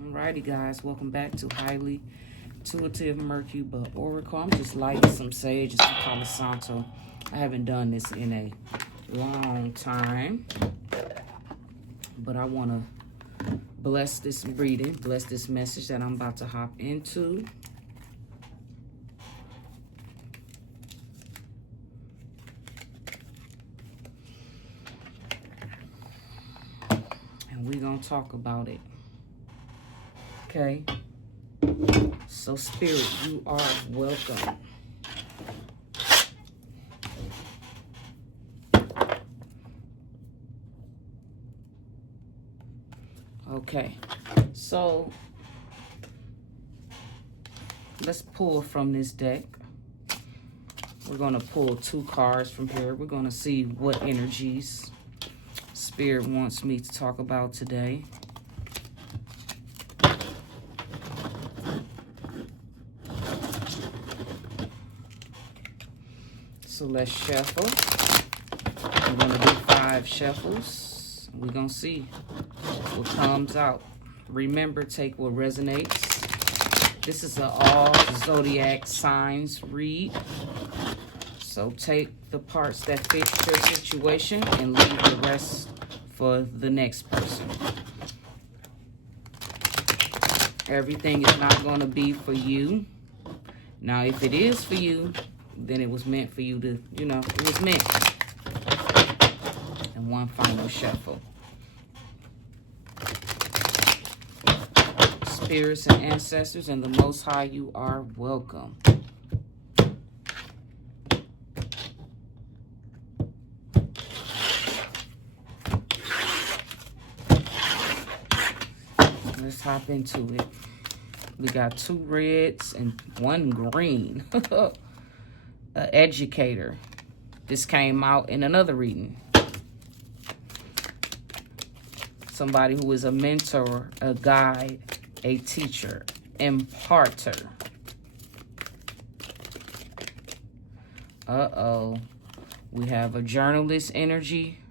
Alrighty, guys, welcome back to Highly Intuitive Mercury but Oracle. I'm just lighting some sage and some Palo Santo. I haven't done this in a long time, but I want to bless this reading, bless this message that I'm about to hop into. And we're going to talk about it. Okay, so Spirit, you are welcome. Okay, so let's pull from this deck. We're going to pull 2 cards from here. We're going to see what energies Spirit wants me to talk about today. So let's shuffle. I'm going to do 5 shuffles. We're going to see what comes out. Remember, take what resonates. This is an all zodiac signs read. So take the parts that fit your situation and leave the rest for the next person. Everything is not going to be for you. Now, if it is for you, then it was meant for you to, it was meant. And one final shuffle. Spirits and ancestors and the Most High, you are welcome. Let's hop into it. We got 2 reds and 1 green. An educator. This came out in another reading. Somebody who is a mentor, a guide, a teacher, imparter. We have a journalist energy,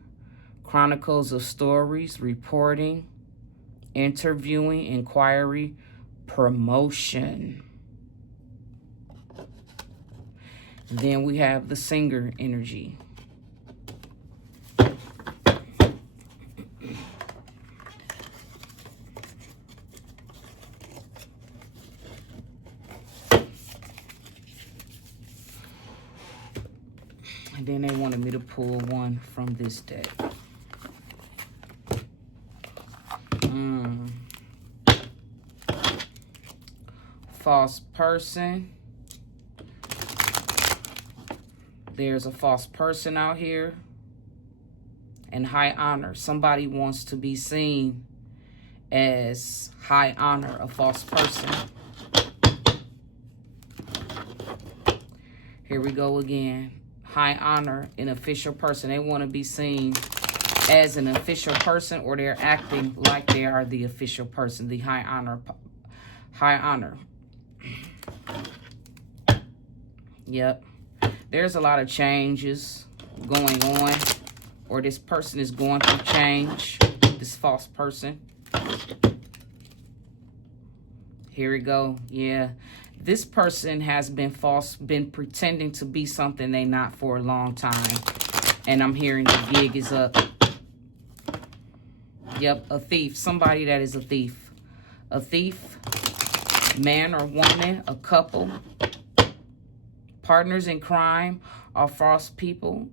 chronicles of stories, reporting, interviewing, inquiry, promotion. Then we have the singer energy. And then they wanted me to pull one from this deck. False person. There's a false person out here. And high honor. Somebody wants to be seen as high honor, a false person. Here we go again. High honor, an official person. They want to be seen as an official person, or they're acting like they are the official person, the high honor. High honor. Yep. There's a lot of changes going on, or this person is going through change, this false person. Here we go. Yeah. This person has been false, been pretending to be something they not for a long time. And I'm hearing the gig is up. Yep, a thief. Somebody that is a thief. A thief, man or woman, a couple. Partners in crime are false people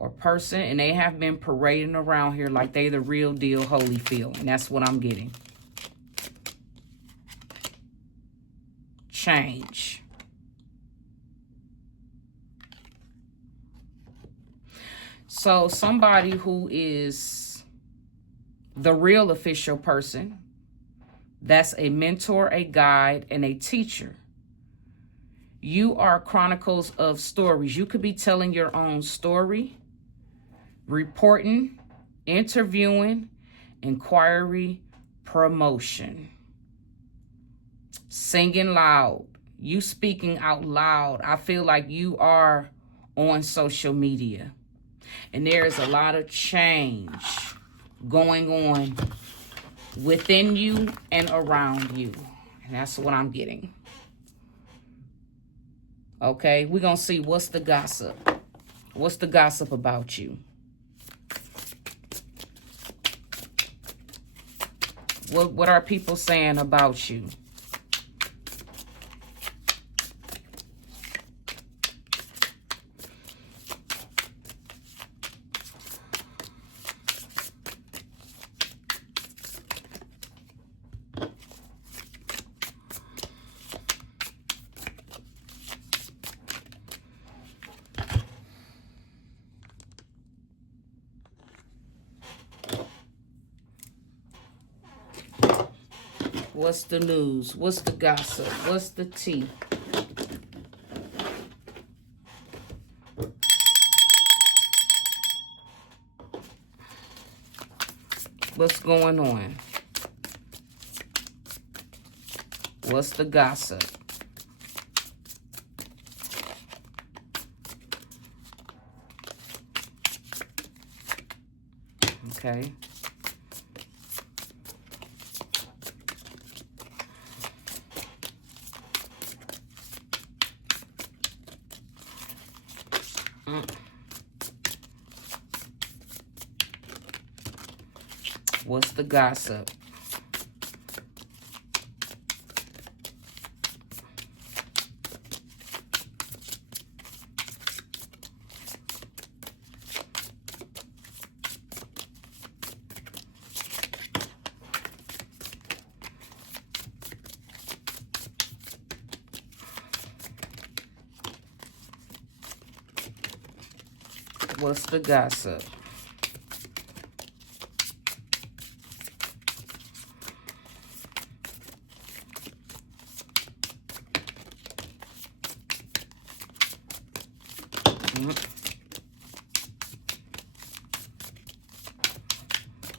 or person, and they have been parading around here like they the real deal Holyfield, and that's what I'm getting. Change. So somebody who is the real official person, that's a mentor, a guide, and a teacher. You are chronicles of stories. You could be telling your own story, reporting, interviewing, inquiry, promotion. Singing loud. You speaking out loud. I feel like you are on social media. And there is a lot of change going on within you and around you. And that's what I'm getting. Okay, we're going to see what's the gossip. What's the gossip about you? What are people saying about you? What's the news? What's the gossip? What's the tea? What's going on? What's the gossip? Okay. What's the gossip? What's the gossip?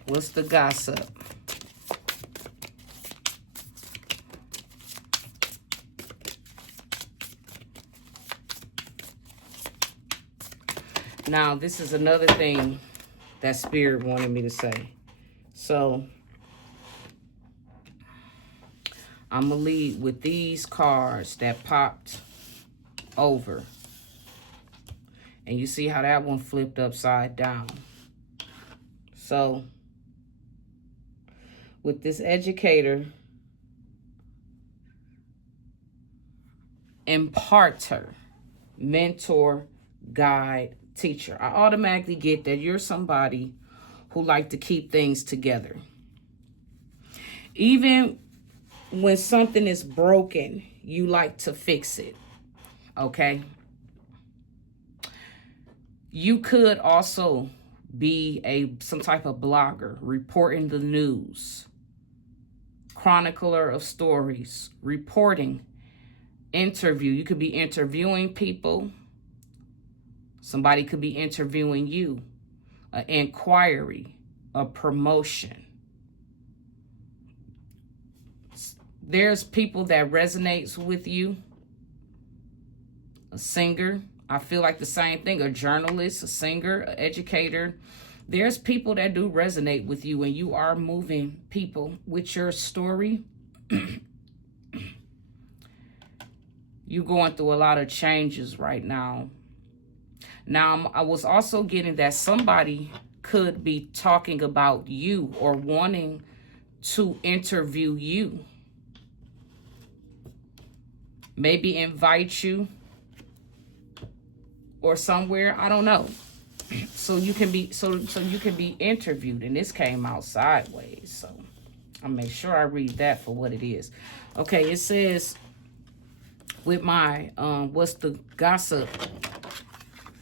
What's the gossip? Now, this is another thing that Spirit wanted me to say. So, I'm going to lead with these cards that popped over. And you see how that one flipped upside down. So, with this educator, imparter, mentor, guide, teacher. I automatically get that you're somebody who like to keep things together. Even when something is broken, you like to fix it. Okay? You could also be some type of blogger, reporting the news, chronicler of stories, reporting, interview. You could be interviewing people. Somebody could be interviewing you. An inquiry, a promotion. There's people that resonates with you. A singer. I feel like the same thing. A journalist, a singer, an educator. There's people that do resonate with you, and you are moving people with your story. You're going through a lot of changes right now. Now, I was also getting that somebody could be talking about you or wanting to interview you. Maybe invite you or somewhere, I don't know. So you can be you can be interviewed, and this came out sideways. So I'll make sure I read that for what it is. Okay, it says with my what's the gossip?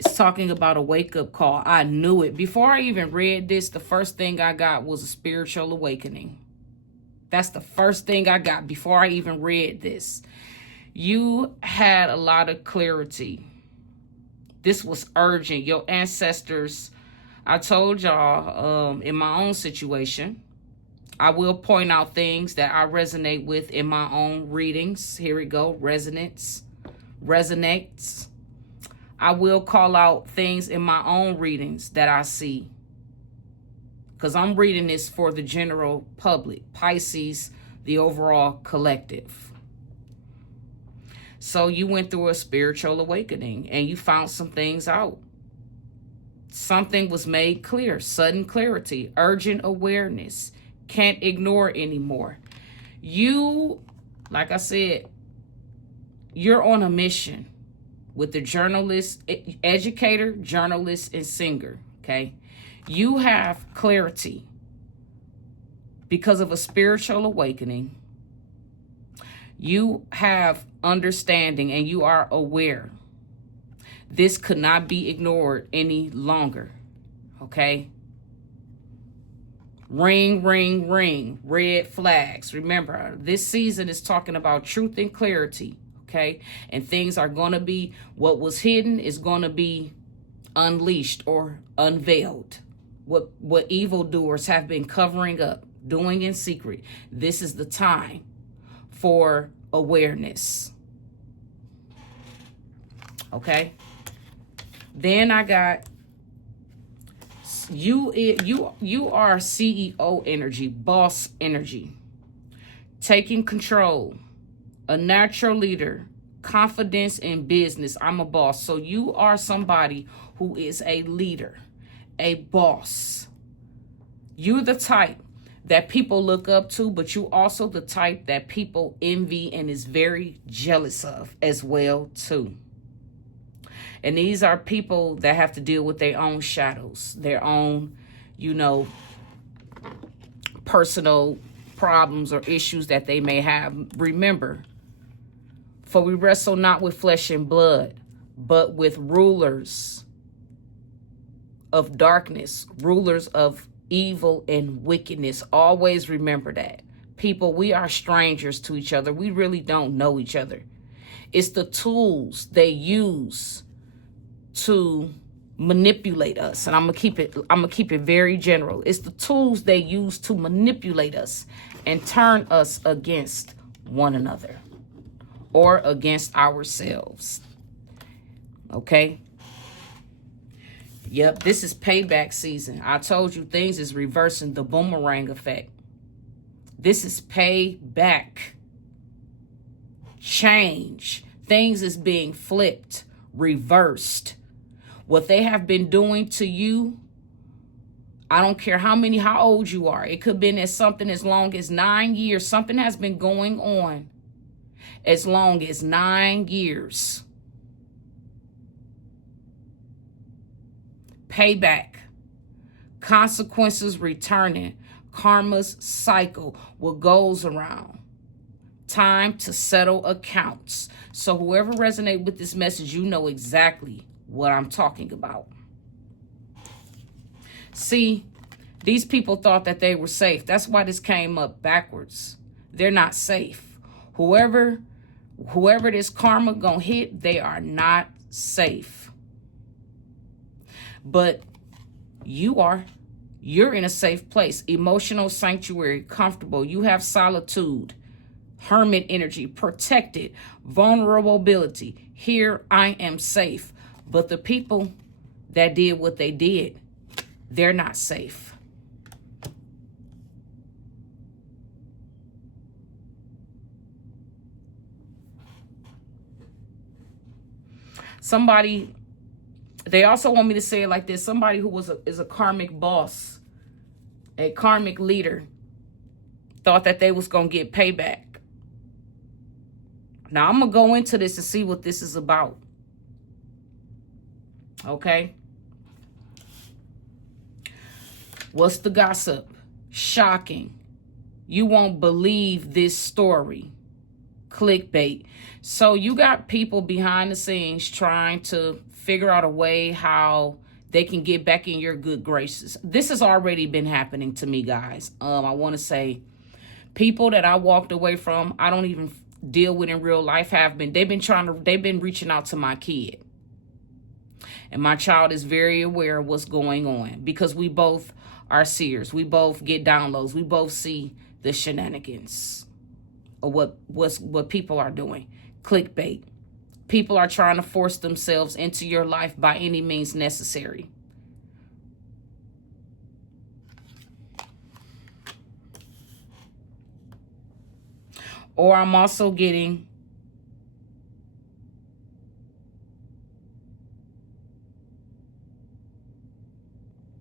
It's talking about a wake-up call. I knew it. Before I even read this, the first thing I got was a spiritual awakening. That's the first thing I got before I even read this. You had a lot of clarity. This was urgent. Your ancestors, I told y'all in my own situation, I will point out things that I resonate with in my own readings. Here we go. Resonates. I will call out things in my own readings that I see because I'm reading this for the general public. Pisces, the overall collective. So you went through a spiritual awakening and you found some things out. Something was made clear, sudden clarity, urgent awareness. Can't ignore anymore. You, like I said, you're on a mission with the journalist, educator, journalist, and singer, okay? You have clarity because of a spiritual awakening. You have understanding and you are aware. This could not be ignored any longer, okay? Ring, ring, ring, red flags. Remember, this season is talking about truth and clarity, okay? And things are going to be, what was hidden is going to be unleashed or unveiled. What evildoers have been covering up, doing in secret. This is the time for awareness. Okay? Then I got you are CEO energy, boss energy, taking control, a natural leader, confidence in business. I'm a boss. So you are somebody who is a leader, a boss. You're the type that people look up to, but you also the type that people envy and is very jealous of as well too. And these are people that have to deal with their own shadows, their own, personal problems or issues that they may have. Remember, for we wrestle not with flesh and blood, but with rulers of darkness, rulers of evil and wickedness. Always remember that. People, we are strangers to each other. We really don't know each other. It's the tools they use to manipulate us. And I'm gonna keep it very general. It's the tools they use to manipulate us and turn us against one another or against ourselves. Okay? Yep, this is payback season. I told you things is reversing, the boomerang effect. This is payback. Change. Things is being flipped, reversed. What they have been doing to you, I don't care how old you are. It could have been something as long as 9 years. Something has been going on as long as 9 years. Payback. Consequences returning. Karma's cycle. What goes around. Time to settle accounts. So whoever resonates with this message, you know exactly what I'm talking about. See, these people thought that they were safe. That's why this came up backwards. They're not safe. Whoever this karma gonna hit, they are not safe. But you're in a safe place. Emotional sanctuary, comfortable. You have solitude, hermit energy, protected, vulnerability. Here I am safe. But the people that did what they did, they're not safe. Somebody, they also want me to say it like this. Somebody who is a karmic boss, a karmic leader, thought that they was going to get payback. Now, I'm going to go into this and see what this is about. Okay? What's the gossip? Shocking. You won't believe this story. Clickbait. So you got people behind the scenes trying to figure out a way how they can get back in your good graces. This has already been happening to me, guys. I want to say people that I walked away from, I don't even deal with in real life, they've been reaching out to my kid. And my child is very aware of what's going on because we both are seers. We both get downloads. We both see the shenanigans of what people are doing. Clickbait. People are trying to force themselves into your life by any means necessary. Or I'm also getting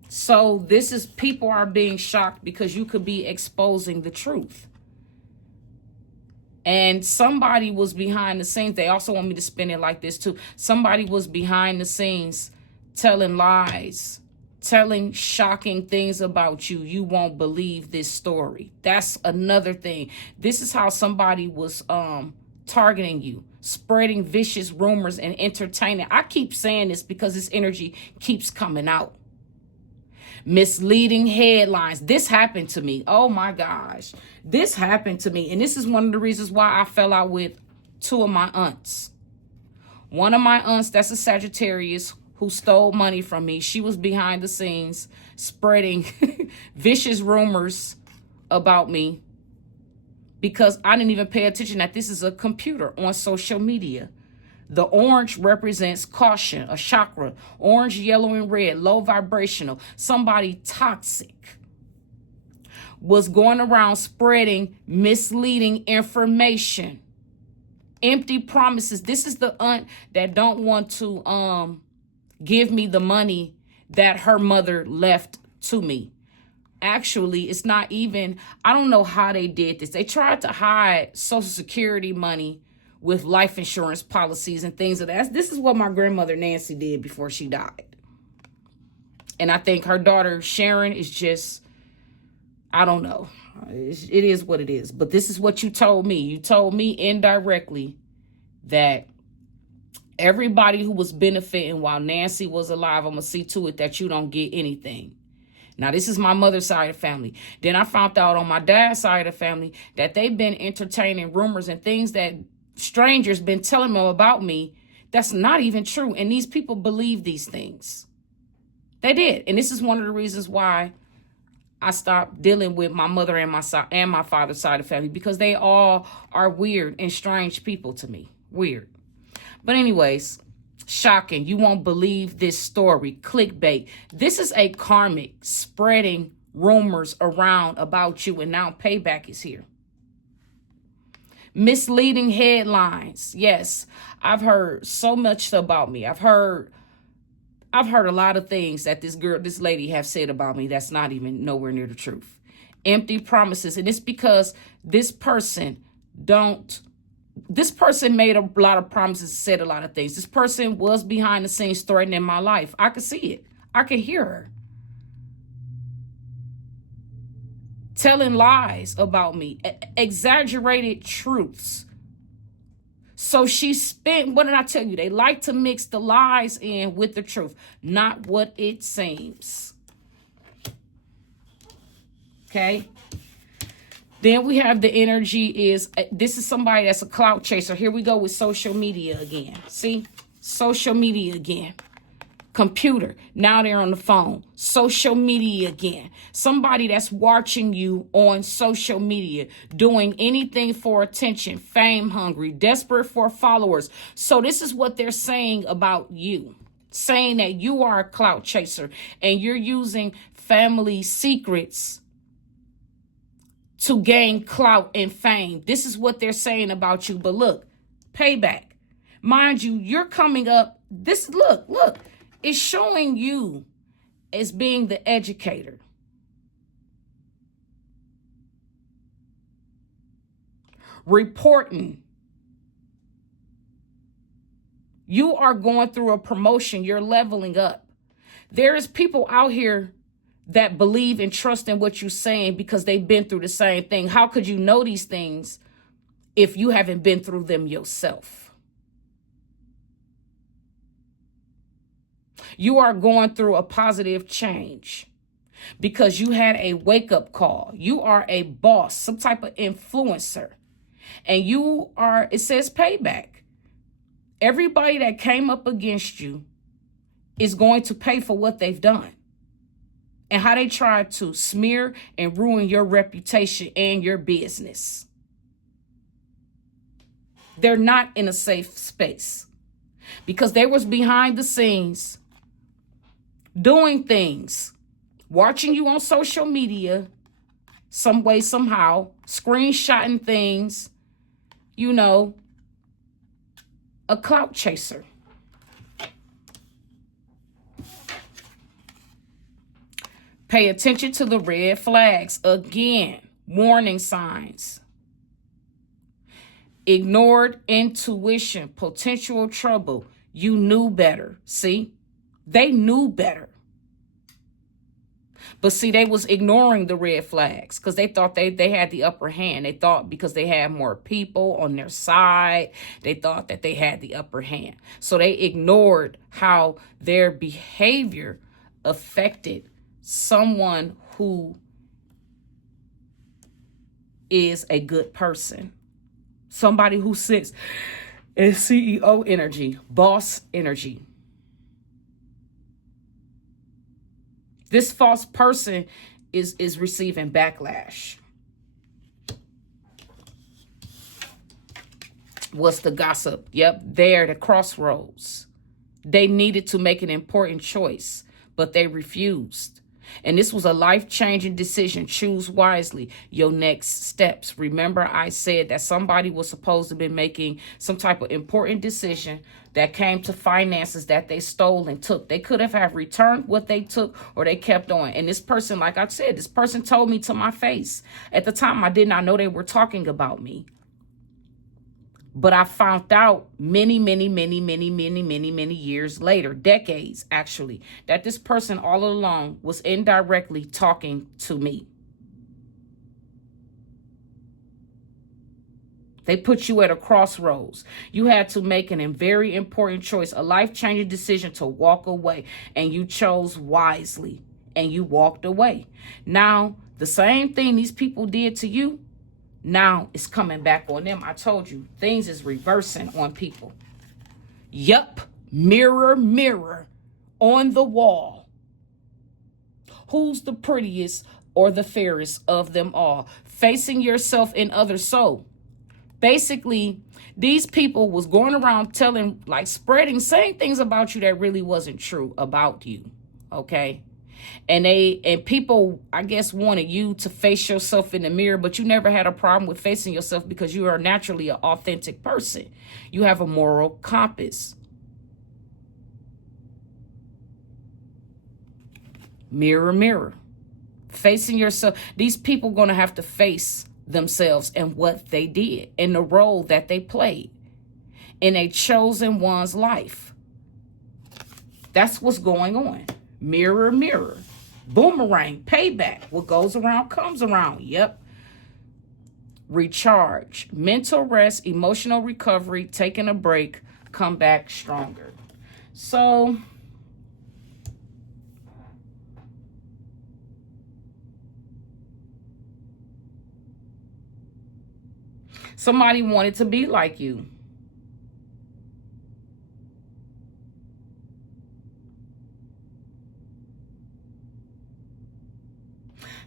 so this is people are being shocked because you could be exposing the truth. And somebody was behind the scenes. They also want me to spin it like this too. Somebody was behind the scenes telling lies, telling shocking things about you. You won't believe this story. That's another thing. This is how somebody was targeting you, spreading vicious rumors and entertaining. I keep saying this because this energy keeps coming out. Misleading headlines. This happened to me. Oh my gosh. This happened to me. And this is one of the reasons why I fell out with two of my aunts. One of my aunts, that's a Sagittarius, who stole money from me. She was behind the scenes spreading vicious rumors about me because I didn't even pay attention that this is a computer on social media. The orange represents caution, a chakra. Orange, yellow, and red, low vibrational. Somebody toxic was going around spreading misleading information. Empty promises. This is the aunt that don't want to give me the money that her mother left to me. Actually, it's not even, I don't know how they did this. They tried to hide Social Security money with life insurance policies and things of that. This is what my grandmother Nancy did before she died. And I think her daughter Sharon is just, I don't know. It is what it is. But this is what you told me. You told me indirectly that everybody who was benefiting while Nancy was alive, I'm going to see to it that you don't get anything. Now, this is my mother's side of the family. Then I found out on my dad's side of the family that they've been entertaining rumors and things that strangers been telling them about me that's not even true. And these people believe these things. They did. And this is one of the reasons why I stopped dealing with my mother and my father's side of the family, because they all are weird and strange people to me. Weird. But anyways, shocking. You won't believe this story. Clickbait. This is a karmic spreading rumors around about you, and now payback is here. Misleading headlines. Yes, I've heard so much about me. I've heard a lot of things that this lady have said about me that's not even nowhere near the truth. Empty promises. And it's because this person made a lot of promises, said a lot of things. This person was behind the scenes threatening my life. I could see it. I could hear her. Telling lies about me, exaggerated truths. So she spent, what did I tell you? They like to mix the lies in with the truth, not what it seems. Okay. Then we have the energy this is somebody that's a clout chaser. Here we go with social media again. See? Social media again. Computer. Now they're on the phone. Social media again. Somebody that's watching you on social media, doing anything for attention, fame hungry, desperate for followers. So this is what they're saying about you. Saying that you are a clout chaser and you're using family secrets to gain clout and fame. This is what they're saying about you. But look, payback. Mind you, you're coming up. Look. It's showing you as being the educator. Reporting. You are going through a promotion. You're leveling up. There is people out here that believe and trust in what you're saying because they've been through the same thing. How could you know these things if you haven't been through them yourself? You are going through a positive change because you had a wake-up call. You are a boss, some type of influencer. And it says payback. Everybody that came up against you is going to pay for what they've done and how they tried to smear and ruin your reputation and your business. They're not in a safe space because they was behind the scenes doing things, watching you on social media, some way, somehow, screenshotting things, you know, a clout chaser. Pay attention to the red flags. Again, warning signs. Ignored intuition, potential trouble. You knew better. See? They knew better. But see, they was ignoring the red flags because they thought they had the upper hand. They thought because they had more people on their side, they thought that they had the upper hand. So they ignored how their behavior affected someone who is a good person. Somebody who sits in CEO energy, boss energy. This false person is receiving backlash. What's the gossip? Yep, they're at a crossroads. They needed to make an important choice, but they refused. And this was a life-changing decision. Choose wisely your next steps. Remember, I said that somebody was supposed to be making some type of important decision that came to finances that they stole and took. They could have returned what they took, or they kept on. And this person, like I said, this person told me to my face. At the time, I did not know they were talking about me. But I found out many years later, decades actually, that this person all along was indirectly talking to me. They put you at a crossroads. You had to make a very important choice, a life-changing decision to walk away. And you chose wisely and you walked away. Now, the same thing these people did to you, now it's coming back on them. I told you, things is reversing on people. Yup, mirror, mirror on the wall. Who's the prettiest or the fairest of them all? Facing yourself in others. So basically, these people was going around telling, like saying things about you that really wasn't true about you. Okay? And people, I guess, wanted you to face yourself in the mirror, but you never had a problem with facing yourself because you are naturally an authentic person. You have a moral compass. Mirror, mirror. Facing yourself. These people going to have to face themselves and what they did and the role that they played in a chosen one's life. That's what's going on. Mirror, mirror. Boomerang, payback. What goes around comes around. Yep. Recharge. Mental rest, emotional recovery, taking a break, come back stronger. So, somebody wanted to be like you.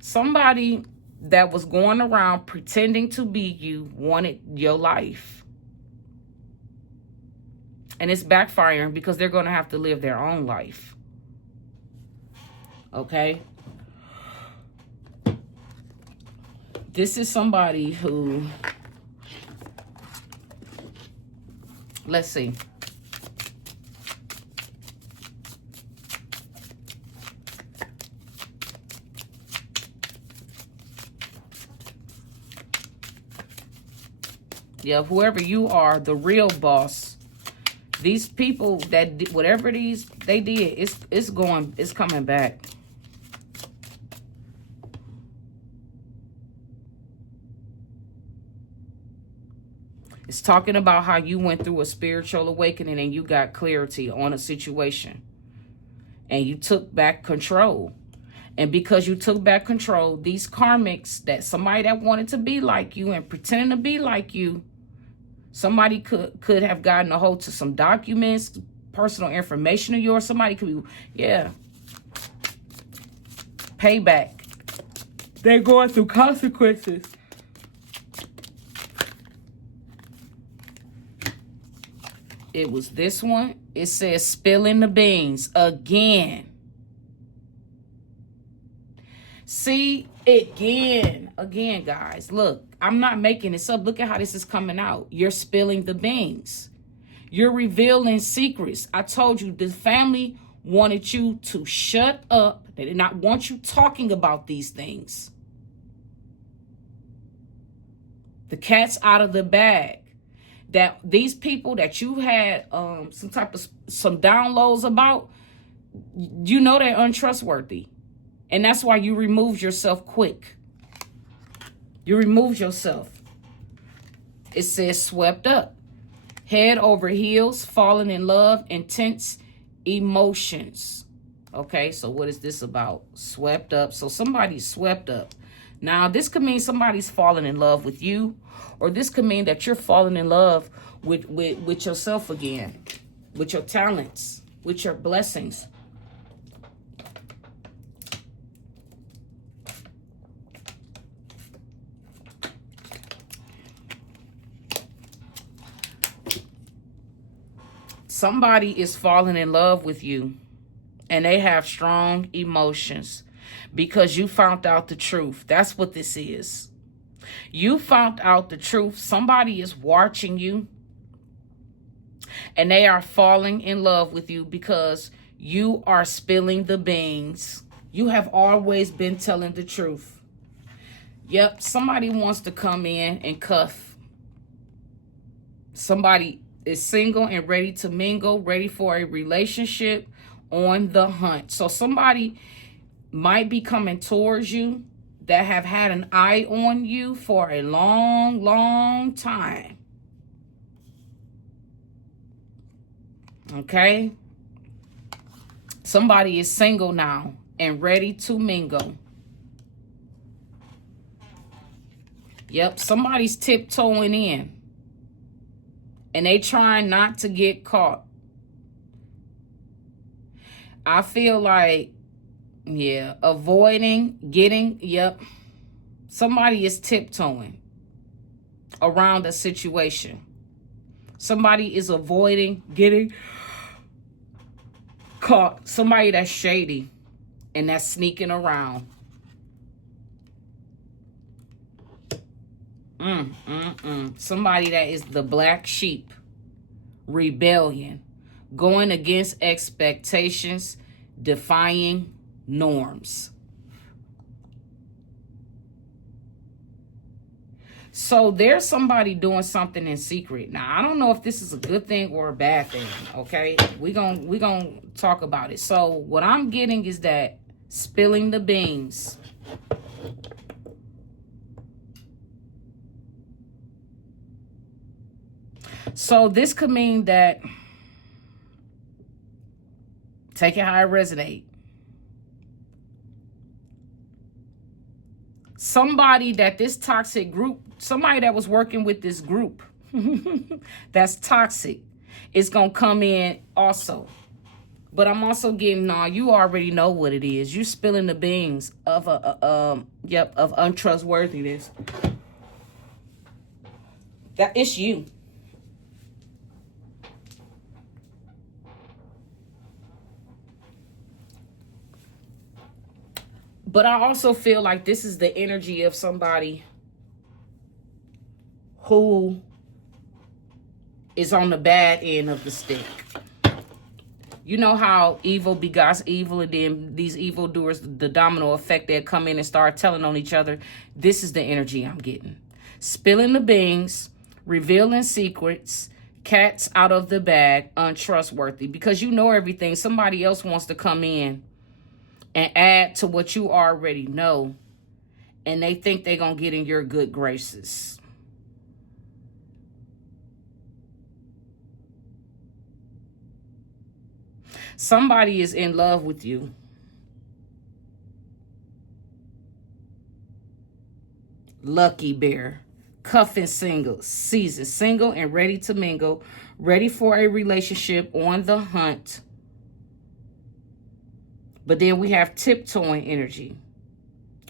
Somebody that was going around pretending to be you wanted your life. And it's backfiring because they're going to have to live their own life. Okay? This is somebody who, let's see. Yeah, whoever you are, the real boss, these people that whatever they did, it's coming back. It's talking about how you went through a spiritual awakening and you got clarity on a situation. And you took back control. And because you took back control, these karmics, that somebody that wanted to be like you and pretending to be like you, somebody could have gotten a hold to some documents, personal information of yours. Somebody could be, yeah. Payback. They're going through consequences. It was this one. It says spilling the beans again. See, again. again, guys, look, I'm not making this up. Look at how this is coming out. You're spilling the beans. You're revealing secrets. I told you the family wanted you to shut up. They did not want you talking about these things. The cat's out of the bag. That these people that you had some downloads about, you know they're untrustworthy. And that's why you removed yourself quick. You removed yourself. It says swept up. Head over heels, falling in love, intense emotions. Okay, so what is this about? Swept up. So somebody's swept up. Now, this could mean somebody's falling in love with you, or this could mean that you're falling in love with yourself again, with your talents, with your blessings. Somebody is falling in love with you, and they have strong emotions because you found out the truth. That's what this is. You found out the truth. Somebody is watching you, and they are falling in love with you because you are spilling the beans. You have always been telling the truth. Yep, somebody wants to come in and cuff. Somebody is single and ready to mingle, ready for a relationship, on the hunt. So somebody might be coming towards you that have had an eye on you for a long, long time. Okay? Somebody is single now and ready to mingle. Yep, somebody's tiptoeing in. And they trying not to get caught. I feel like, yeah, avoiding getting, yep. Somebody is tiptoeing around a situation. Somebody is avoiding getting caught. Somebody that's shady and that's sneaking around. Somebody that is the black sheep. Rebellion. Going against expectations. Defying norms. So there's somebody doing something in secret. Now, I don't know if this is a good thing or a bad thing, okay? We're gonna talk about it. So what I'm getting is that spilling the beans. So this could mean that, take it how it resonates. Somebody that this toxic group, somebody that was working with this group that's toxic is going to come in also. But I'm also getting, you already know what it is. You spilling the beans of of untrustworthiness. That it's you. But I also feel like this is the energy of somebody who is on the bad end of the stick. You know how evil begots evil, and then these evildoers, the domino effect, they come in and start telling on each other. This is the energy I'm getting. Spilling the beans, revealing secrets, cats out of the bag, untrustworthy. Because you know everything. Somebody else wants to come in and add to what you already know. And they think they're going to get in your good graces. Somebody is in love with you. Lucky bear. Cuffing single. Season. Single and ready to mingle. Ready for a relationship, on the hunt. But then we have tiptoeing energy.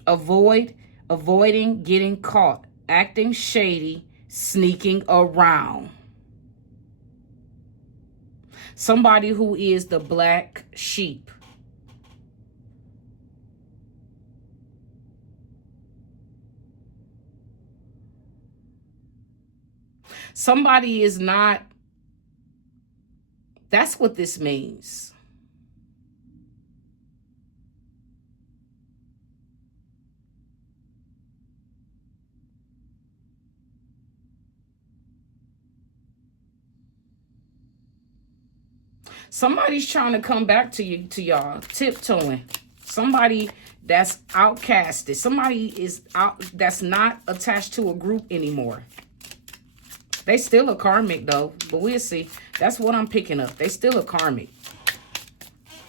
Avoiding getting caught. Acting shady. Sneaking around. Somebody who is the black sheep. Somebody is not, that's what this means. Somebody's trying to come back to you, to y'all, tiptoeing. Somebody that's outcasted. Somebody is out that's not attached to a group anymore. They still a karmic though, but we'll see. That's what I'm picking up. They still a karmic.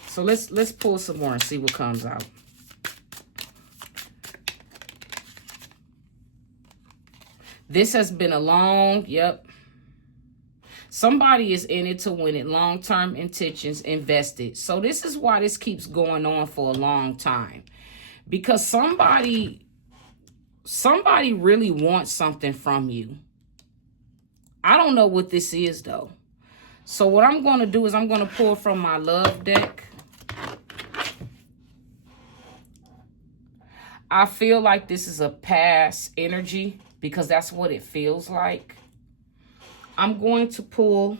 So let's pull some more and see what comes out. This has been a long, somebody is in it to win it. Long-term intentions, invested. So this is why this keeps going on for a long time. Because somebody really wants something from you. I don't know what this is, though. So what I'm going to do is I'm going to pull from my love deck. I feel like this is a past energy because that's what it feels like. I'm going to pull.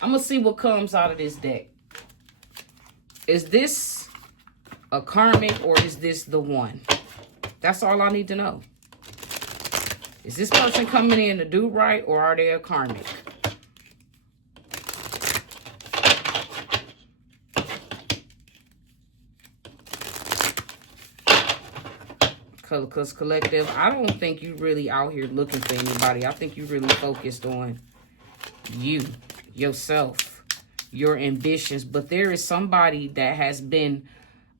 I'm going to see what comes out of this deck. Is this a karmic or is this the one? That's all I need to know. Is this person coming in to do right or are they a karmic? Because collective, I don't think you really out here looking for anybody. I think you really focused on you, yourself, your ambitions. But there is somebody that has been,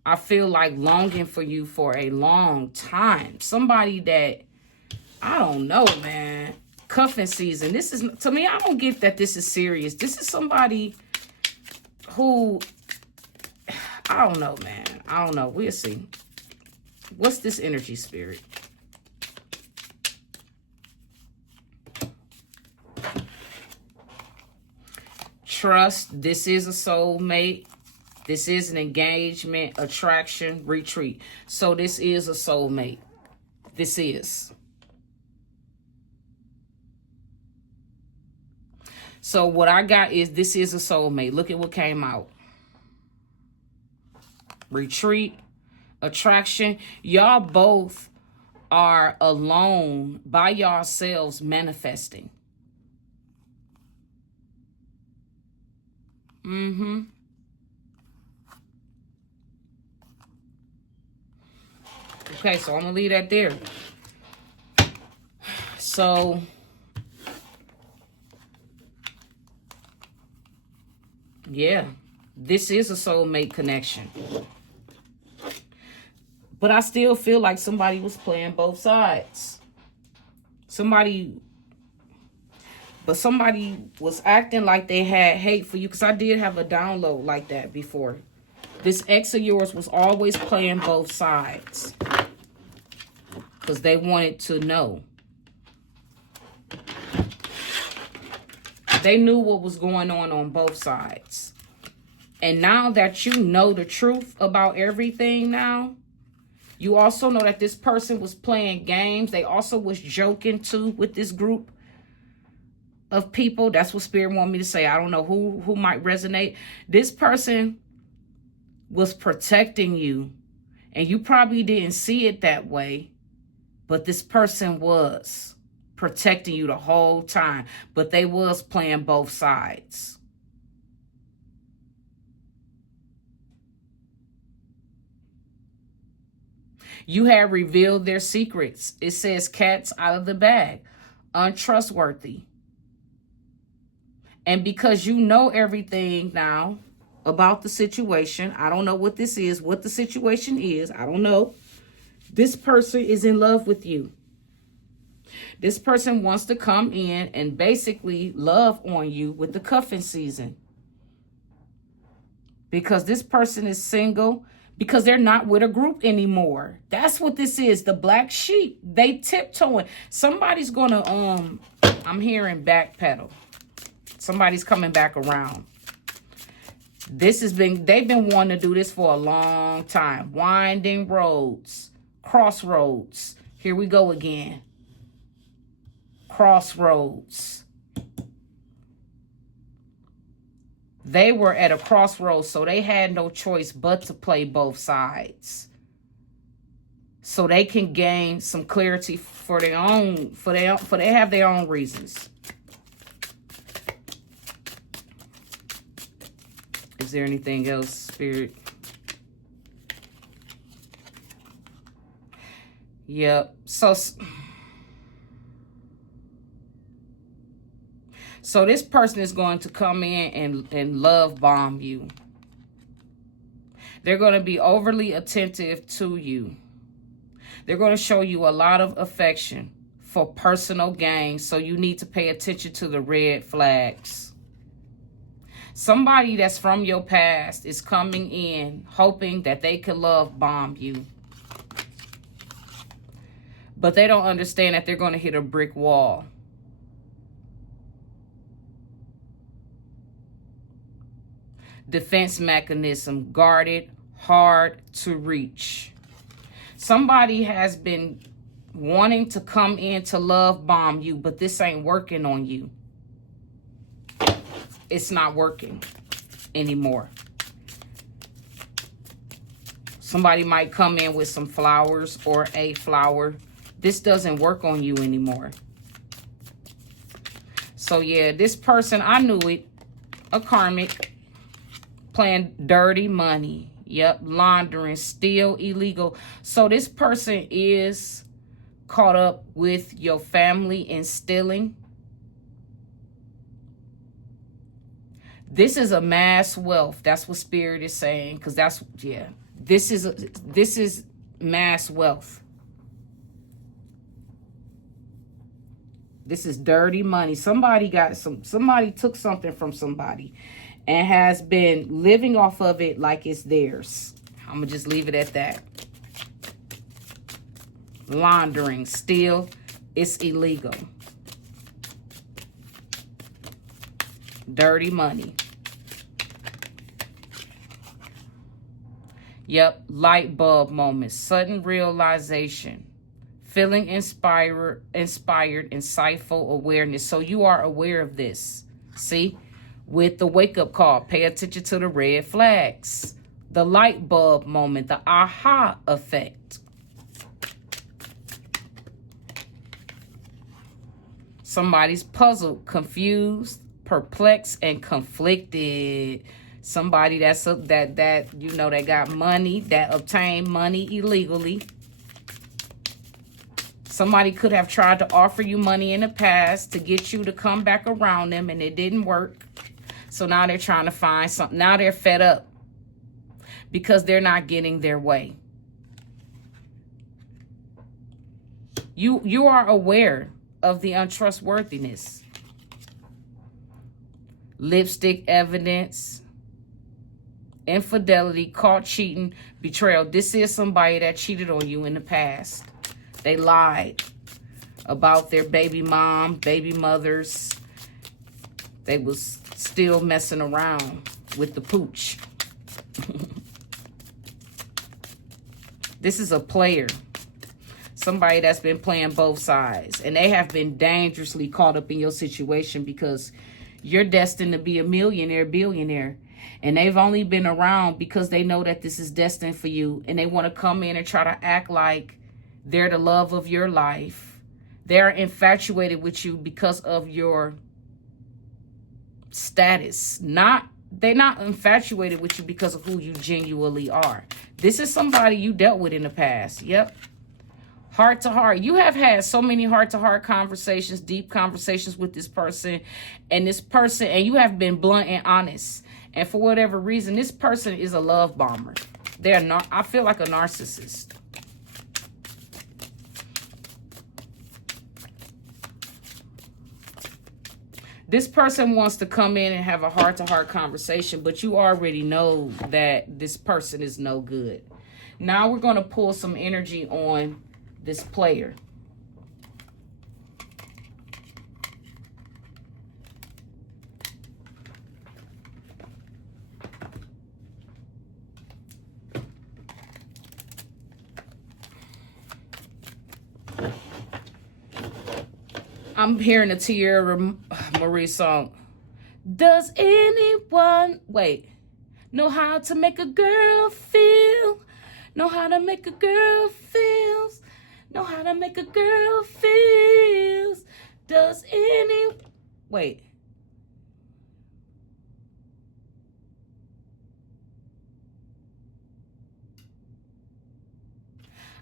I feel like, longing for you for a long time. Somebody that, I don't know, man. Cuffing season. This is, to me, I don't get that this is serious. This is somebody who, I don't know, man. I don't know. We'll see. What's this energy, spirit? Trust. This is a soulmate. This is an engagement, attraction, retreat. So this is a soulmate. This is. So what I got is this is a soulmate. Look at what came out. Retreat. Attraction. Y'all both are alone by yourselves manifesting. Okay, so I'm gonna leave that there. So yeah, this is a soulmate connection. But I still feel like somebody was playing both sides. Somebody was acting like they had hate for you. Because I did have a download like that before. This ex of yours was always playing both sides. Because they wanted to know. They knew what was going on both sides. And now that you know the truth about everything now, you also know that this person was playing games. They also was joking too with this group of people. That's what Spirit wanted me to say. I don't know who might resonate. This person was protecting you. And you probably didn't see it that way. But this person was protecting you the whole time. But they was playing both sides. You have revealed their secrets. It says cats out of the bag. Untrustworthy. And because you know everything now about the situation, I don't know what this is, what the situation is. I don't know. This person is in love with you. This person wants to come in and basically love on you with the cuffing season. Because this person is single. Because they're not with a group anymore. That's what this is. The black sheep. They tiptoeing. Somebody's gonna, I'm hearing backpedal. Somebody's coming back around. They've been wanting to do this for a long time. Winding roads. Crossroads. Here we go again. crossroads. They were at a crossroads, so they had no choice but to play both sides. So they can gain some clarity for their own, they have their own reasons. Is there anything else, Spirit? Yep. So this person is going to come in and love bomb you. They're going to be overly attentive to you. They're going to show you a lot of affection for personal gain. So you need to pay attention to the red flags. Somebody that's from your past is coming in hoping that they can love bomb you. But they don't understand that they're going to hit a brick wall. Defense mechanism, guarded, hard to reach. Somebody has been wanting to come in to love bomb you, but this ain't working on you. It's not working anymore. Somebody might come in with some flowers or a flower. This doesn't work on you anymore. So yeah, this person, I knew it, a karmic, playing dirty money. Yep, laundering, still illegal. So this person is caught up with your family in stealing. This is a mass wealth. That's what Spirit is saying. Because that's, yeah, this is mass wealth. This is dirty money. Somebody took something from somebody and has been living off of it like it's theirs. I'm going to just leave it at that. Laundering, steal, it's illegal. Dirty money. Yep, light bulb moments, sudden realization, feeling inspired, insightful awareness. So you are aware of this. See? With the wake-up call, pay attention to the red flags. The light bulb moment, the aha effect. Somebody's puzzled, confused, perplexed, and conflicted. Somebody that you know, that got money, that obtained money illegally. Somebody could have tried to offer you money in the past to get you to come back around them, and it didn't work. So now they're trying to find something. Now they're fed up because they're not getting their way. You are aware of the untrustworthiness. Lipstick evidence, infidelity, caught cheating, betrayal. This is somebody that cheated on you in the past. They lied about their baby mom, baby mothers. They was still messing around with the pooch. This is a player. Somebody that's been playing both sides. And they have been dangerously caught up in your situation because you're destined to be a millionaire, billionaire. And they've only been around because they know that this is destined for you. And they want to come in and try to act like they're the love of your life. They're infatuated with you because of your status. They're not infatuated with you because of who you genuinely are. This is somebody you dealt with in the past. Yep. Heart to heart. You have had so many heart-to-heart conversations, deep conversations with this person, and you have been blunt and honest. And for whatever reason, this person is a love bomber. I feel like a narcissist. This person wants to come in and have a heart-to-heart conversation, but you already know that this person is no good. Now we're going to pull some energy on this player. I'm hearing a Tierra Marie song. Does anyone, know how to make a girl feel? Know how to make a girl feels? Know how to make a girl feels? Does any,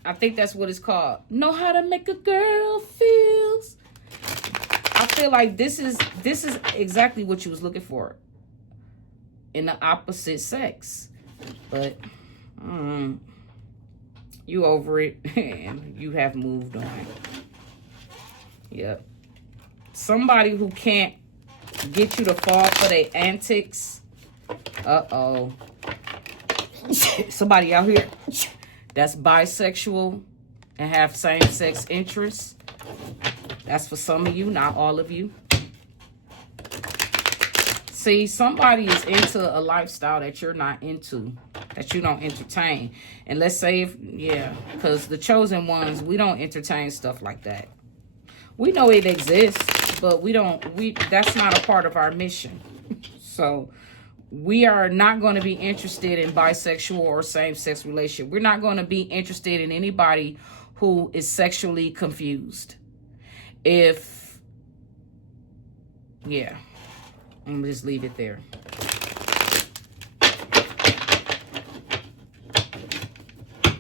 I think that's what it's called. Know how to make a girl feels. I feel like this is exactly what you was looking for in the opposite sex. But you over it and you have moved on. Yep. Somebody who can't get you to fall for their antics. Uh-oh. Somebody out here that's bisexual and have same-sex interests. That's for some of you, not all of you. See, somebody is into a lifestyle that you're not into, that you don't entertain. And let's say because the chosen ones, we don't entertain stuff like that. We know it exists, but that's not a part of our mission. So we are not going to be interested in bisexual or same-sex relationship. We're not going to be interested in anybody who is sexually confused. I'm going to just leave it there.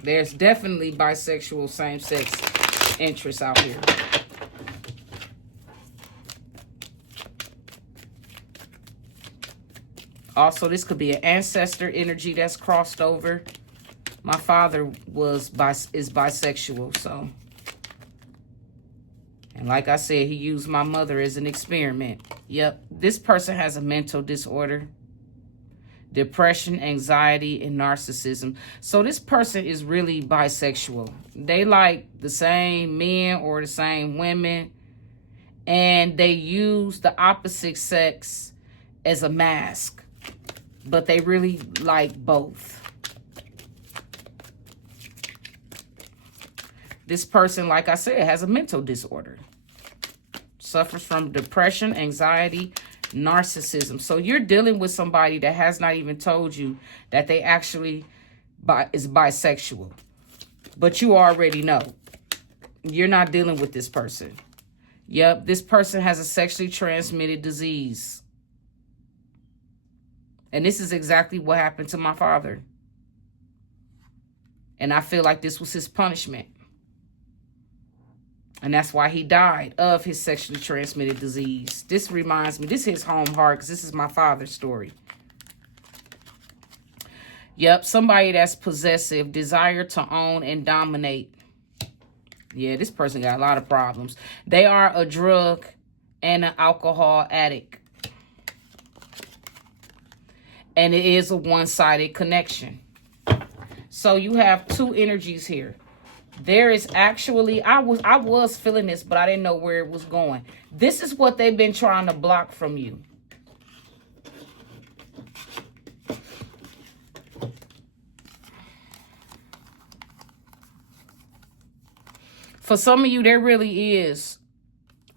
There's definitely bisexual same-sex interests out here. Also, this could be an ancestor energy that's crossed over. My father is bisexual, so. And like I said, he used my mother as an experiment. Yep, this person has a mental disorder, depression, anxiety, and narcissism. So this person is really bisexual. They like the same men or the same women, and they use the opposite sex as a mask, but they really like both. This person, like I said, has a mental disorder. Suffers from depression, anxiety, narcissism. So you're dealing with somebody that has not even told you that they actually is bisexual. But you already know. You're not dealing with this person. Yep, this person has a sexually transmitted disease. And this is exactly what happened to my father. And I feel like this was his punishment. And that's why he died of his sexually transmitted disease. This reminds me, this hits home hard because this is my father's story. Yep, somebody that's possessive, desire to own and dominate. Yeah, this person got a lot of problems. They are a drug and an alcohol addict. And it is a one-sided connection. So you have two energies here. There is actually, I was feeling this, but I didn't know where it was going. This is what they've been trying to block from you. For some of you, there really is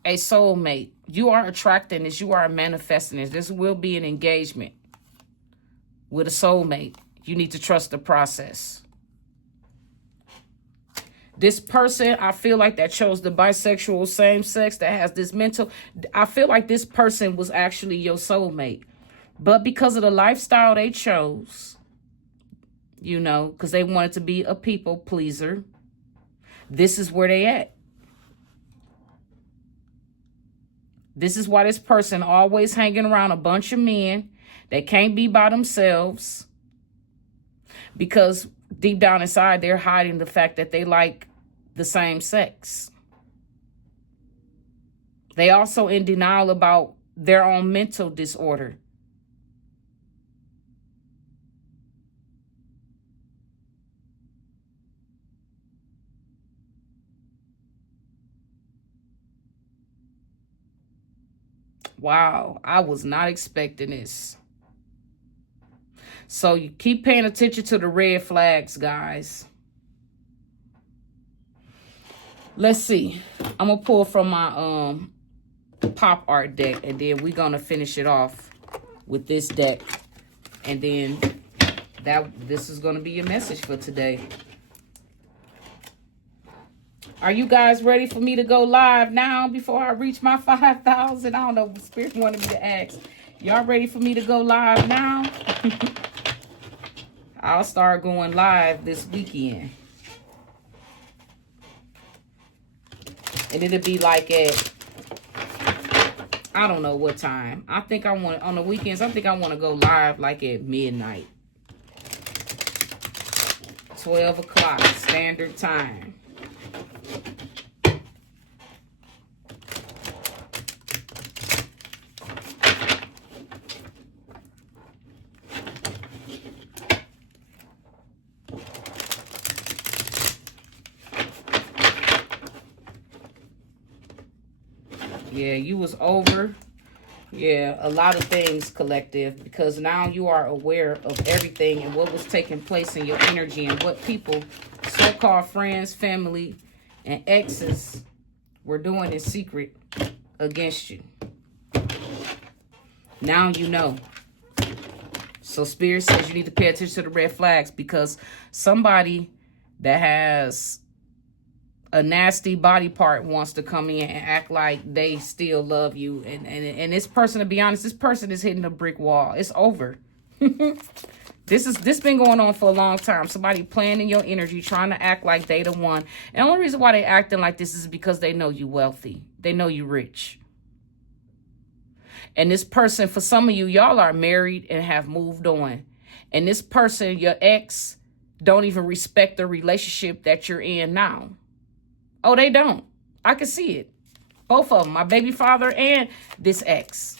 a soulmate. You are attracting this. You are manifesting this. This will be an engagement with a soulmate. You need to trust the process. This person, I feel like that chose the bisexual same sex that has this mental. I feel like this person was actually your soulmate. But because of the lifestyle they chose, you know, because they wanted to be a people pleaser, this is where they at. This is why this person always hanging around a bunch of men. They can't be by themselves. Because deep down inside, they're hiding the fact that they like the same sex. They also in denial about their own mental disorder. Wow, I was not expecting this. So you keep paying attention to the red flags, guys. Let's see. I'm going to pull from my pop art deck, and then we're gonna finish it off with this deck, and then this is gonna be your message for today. Are you guys ready for me to go live now before I reach my 5,000? I don't know, Spirit wanted me to ask. Y'all ready for me to go live now? I'll start going live this weekend. And it'll be like at, I don't know what time. I think I want, on the weekends, I think I want to go live like at midnight. 12 o'clock, standard time. Yeah, you was over. Yeah, a lot of things, collective, because now you are aware of everything and what was taking place in your energy and what people, so-called friends, family, and exes were doing in secret against you. Now you know. So Spirit says you need to pay attention to the red flags, because somebody that has a nasty body part wants to come in and act like they still love you. And this person, to be honest, this person is hitting a brick wall. It's over. This been going on for a long time. Somebody playing in your energy, trying to act like they the one. And the only reason why they acting like this is because they know you wealthy. They know you rich. And this person, for some of you, y'all are married and have moved on. And this person, your ex, don't even respect the relationship that you're in now. Oh, they don't. I can see it. Both of them, my baby father and this ex.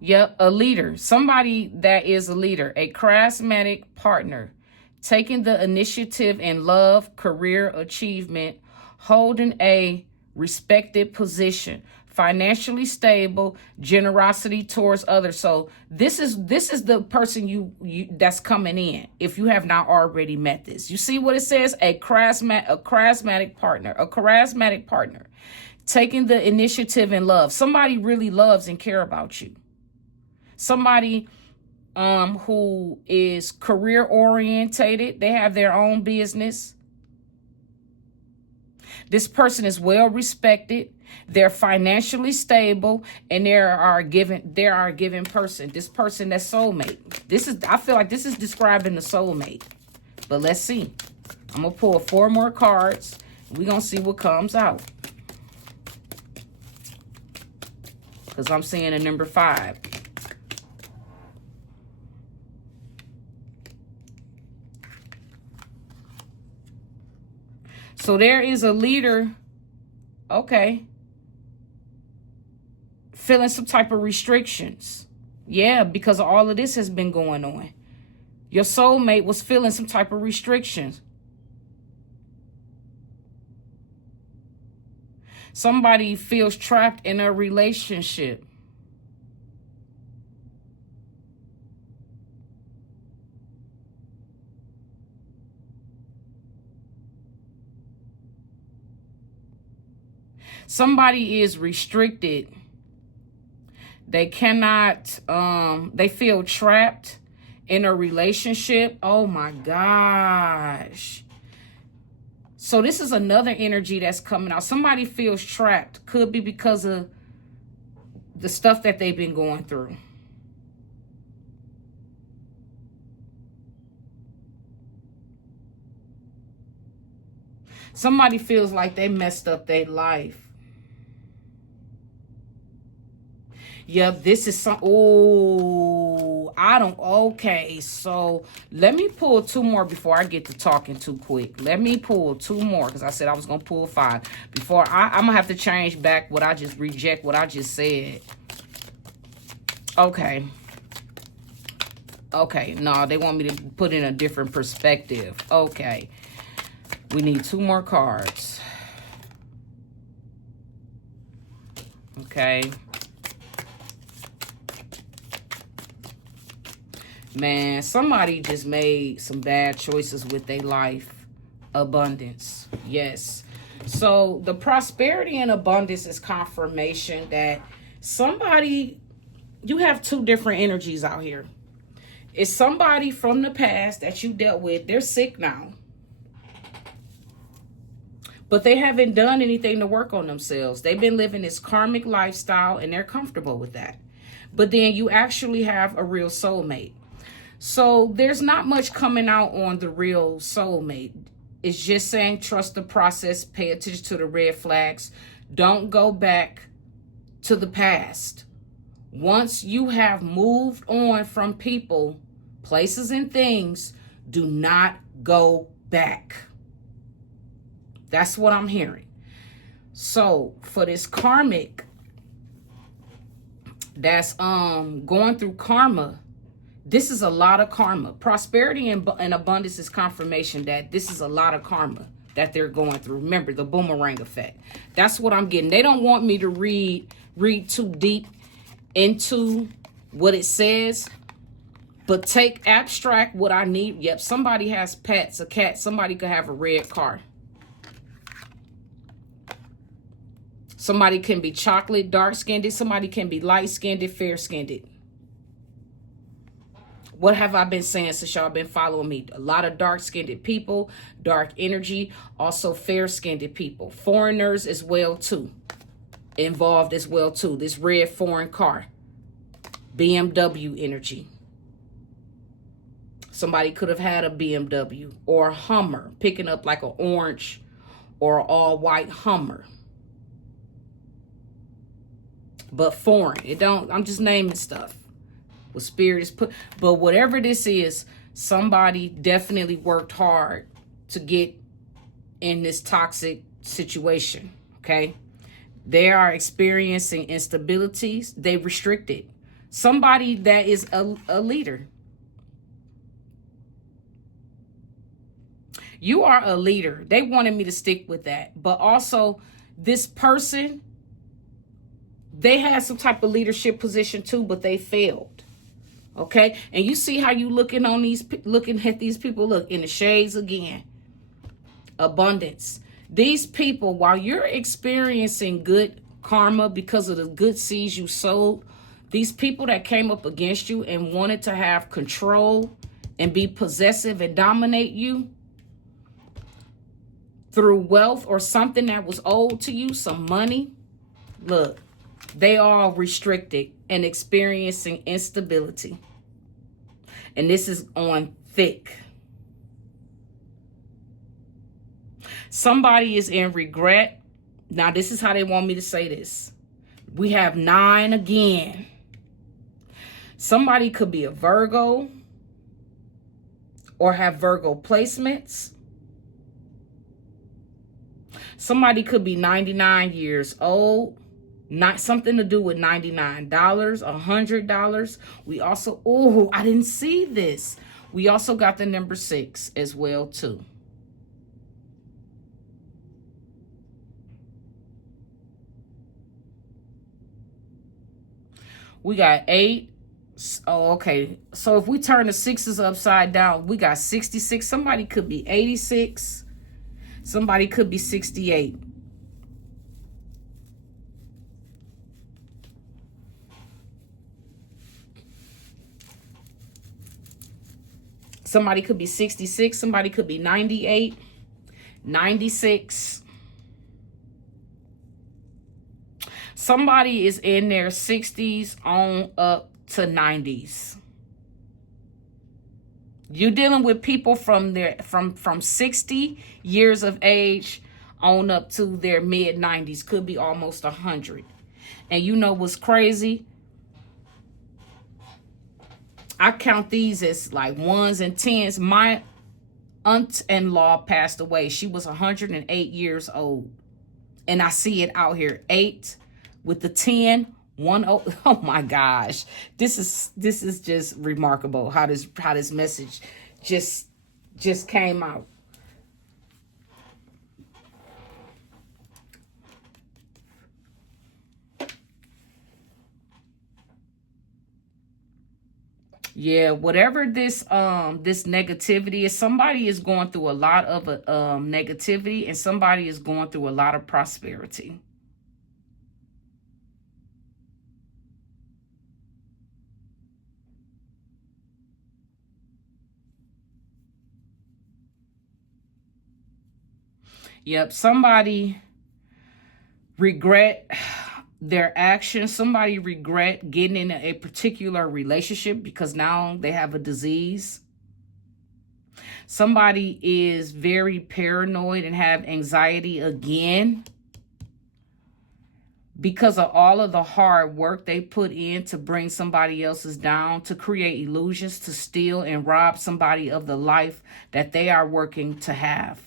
Yep, a leader. Somebody that is a leader, a charismatic partner, taking the initiative in love, career achievement, holding a respected position, financially stable, generosity towards others. So this is the person you that's coming in, if you have not already met this. You see what it says? A charismatic partner taking the initiative in love. Somebody really loves and care about you. Somebody who is career orientated. They have their own business. This person is well respected. They're financially stable, and they are a given person. This person, that's soulmate. I feel like this is describing the soulmate. But let's see. I'm gonna pull 4 more cards. We're gonna see what comes out. Because I'm seeing a number 5. So there is a leader, okay, feeling some type of restrictions. Yeah, because all of this has been going on. Your soulmate was feeling some type of restrictions. Somebody feels trapped in a relationship. Somebody is restricted. They cannot, they feel trapped in a relationship. Oh my gosh. So this is another energy that's coming out. Somebody feels trapped. Could be because of the stuff that they've been going through. Somebody feels like they messed up their life. Yep, this is some, okay, so let me pull 2 more before I get to talking too quick. Let me pull 2 more, because I said I was going to pull 5. Before, I'm going to have to change back what I just reject, what I just said. Okay. Okay, no, they want me to put in a different perspective. Okay. We need 2 more cards. Okay. Man, somebody just made some bad choices with their life. Abundance. Yes. So the prosperity and abundance is confirmation that somebody, you have two different energies out here. It's somebody from the past that you dealt with. They're sick now, but they haven't done anything to work on themselves. They've been living this karmic lifestyle and they're comfortable with that. But then you actually have a real soulmate. So there's not much coming out on the real soulmate. It's just saying trust the process, pay attention to the red flags. Don't go back to the past. Once you have moved on from people, places, and things, do not go back. That's what I'm hearing. So for this karmic that's going through karma, this is a lot of karma. Prosperity and abundance is confirmation that this is a lot of karma that they're going through. Remember the boomerang effect. That's what I'm getting. They don't want me to read too deep into what it says, but abstract what I need. Yep, somebody has pets, a cat. Somebody could have a red car. Somebody can be chocolate, dark-skinned. Somebody can be light-skinned, fair-skinned. What have I been saying since y'all been following me? A lot of dark-skinned people, dark energy, also fair-skinned people. Foreigners as well, too. Involved as well, too. This red foreign car. BMW energy. Somebody could have had a BMW or a Hummer, picking up like an orange or all-white Hummer. But foreign. I'm just naming stuff. What spirit is put. But whatever this is, somebody definitely worked hard to get in this toxic situation. Okay? They are experiencing instabilities. They restricted. Somebody that is a leader. You are a leader. They wanted me to stick with that. But also, this person, they had some type of leadership position too, but they failed. Okay? And you see how you looking at these people. Look, in the shades again. Abundance. These people, while you're experiencing good karma because of the good seeds you sowed, these people that came up against you and wanted to have control and be possessive and dominate you through wealth or something that was owed to you, some money, look, they all restricted and experiencing instability. And this is on thick. Somebody is in regret. Now, this is how they want me to say this. We have 9 again. Somebody could be a Virgo or have Virgo placements. Somebody could be 99 years old. Not something to do with $99, $100. We also, oh, I didn't see this. We also got the number 6 as well too. We got 8. Oh, okay. So if we turn the 6s upside down, we got 66. Somebody could be 86. Somebody could be 68. Somebody could be 66. Somebody could be 98, 96. Somebody is in their 60s on up to 90s. You're dealing with people from 60 years of age on up to their mid 90s. Could be almost 100. And you know what's crazy? I count these as like 1s and 10s. My aunt-in-law passed away. She was 108 years old. And I see it out here. 8 with the 10. 1. Oh my gosh. This is just remarkable how this message just came out. Yeah, whatever this this negativity is, somebody is going through a lot of negativity, and somebody is going through a lot of prosperity. Yep, somebody regret their actions. Somebody regret getting in a particular relationship because now they have a disease. Somebody is very paranoid and have anxiety again because of all of the hard work they put in to bring somebody else's down, to create illusions, to steal and rob somebody of the life that they are working to have.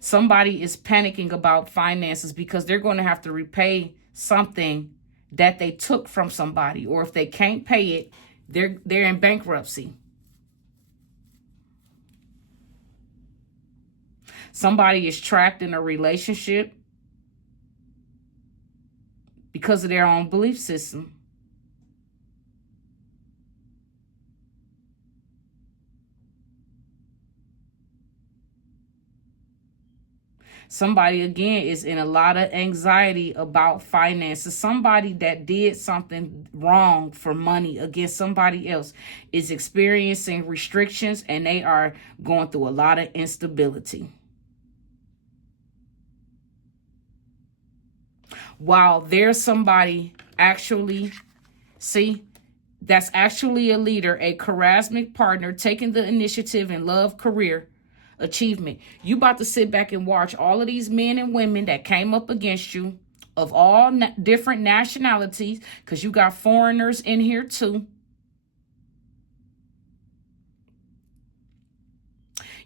Somebody is panicking about finances because they're going to have to repay something that they took from somebody, or if they can't pay it, they're in bankruptcy. Somebody is trapped in a relationship because of their own belief system. Somebody, again, is in a lot of anxiety about finances. Somebody that did something wrong for money against somebody else is experiencing restrictions, and they are going through a lot of instability. While there's somebody actually, see, that's actually a leader, a charismatic partner, taking the initiative in love, career, achievement. You about to sit back and watch all of these men and women that came up against you of all different nationalities, because you got foreigners in here too.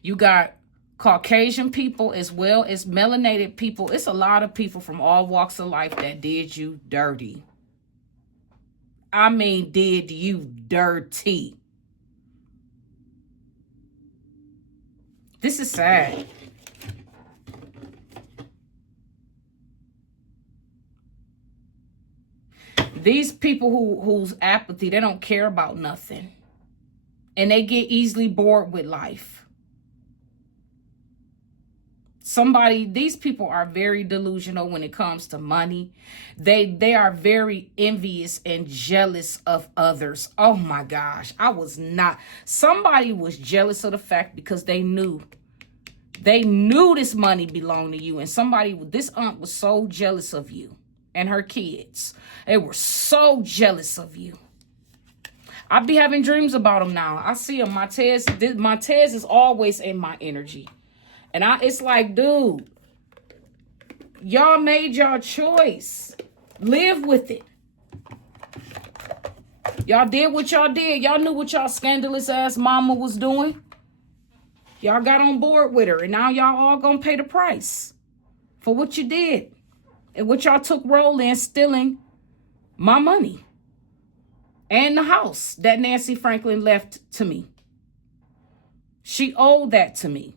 You got Caucasian people as well as melanated people. It's a lot of people from all walks of life that did you dirty. I mean, did you dirty. This is sad. These people whose apathy, they don't care about nothing. And they get easily bored with life. These people are very delusional when it comes to money. They are very envious and jealous of others. Oh my gosh, somebody was jealous of the fact because they knew this money belonged to you. And this aunt was so jealous of you and her kids. They were so jealous of you. I be having dreams about them now. I see them. Montez is always in my energy. And it's like, dude, y'all made y'all choice. Live with it. Y'all did what y'all did. Y'all knew what y'all scandalous ass mama was doing. Y'all got on board with her. And now y'all all gonna pay the price for what you did. And what y'all took role in stealing my money. And the house that Nancy Franklin left to me. She owed that to me.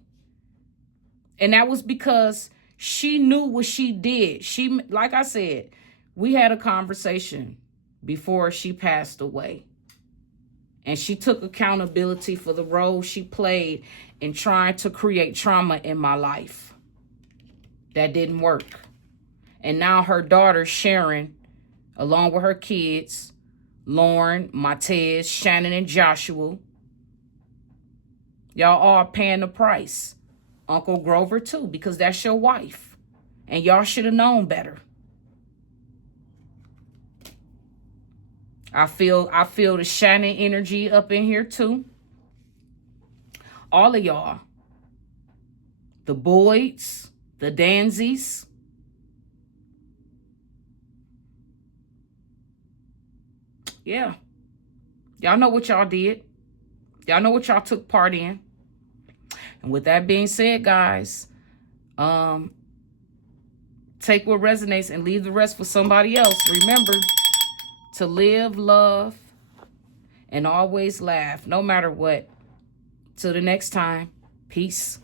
And that was because she knew what she did. Like I said, we had a conversation before she passed away. And she took accountability for the role she played in trying to create trauma in my life. That didn't work. And now her daughter, Sharon, along with her kids, Lauren, Montez, Shannon, and Joshua, y'all all paying the price. Uncle Grover too, because that's your wife. And y'all should have known better. I feel the Shannon energy up in here too. All of y'all. The Boyds, the Danzies. Yeah. Y'all know what y'all did. Y'all know what y'all took part in. And with that being said, guys, take what resonates and leave the rest for somebody else. Remember to live, love, and always laugh, no matter what. Till the next time, peace.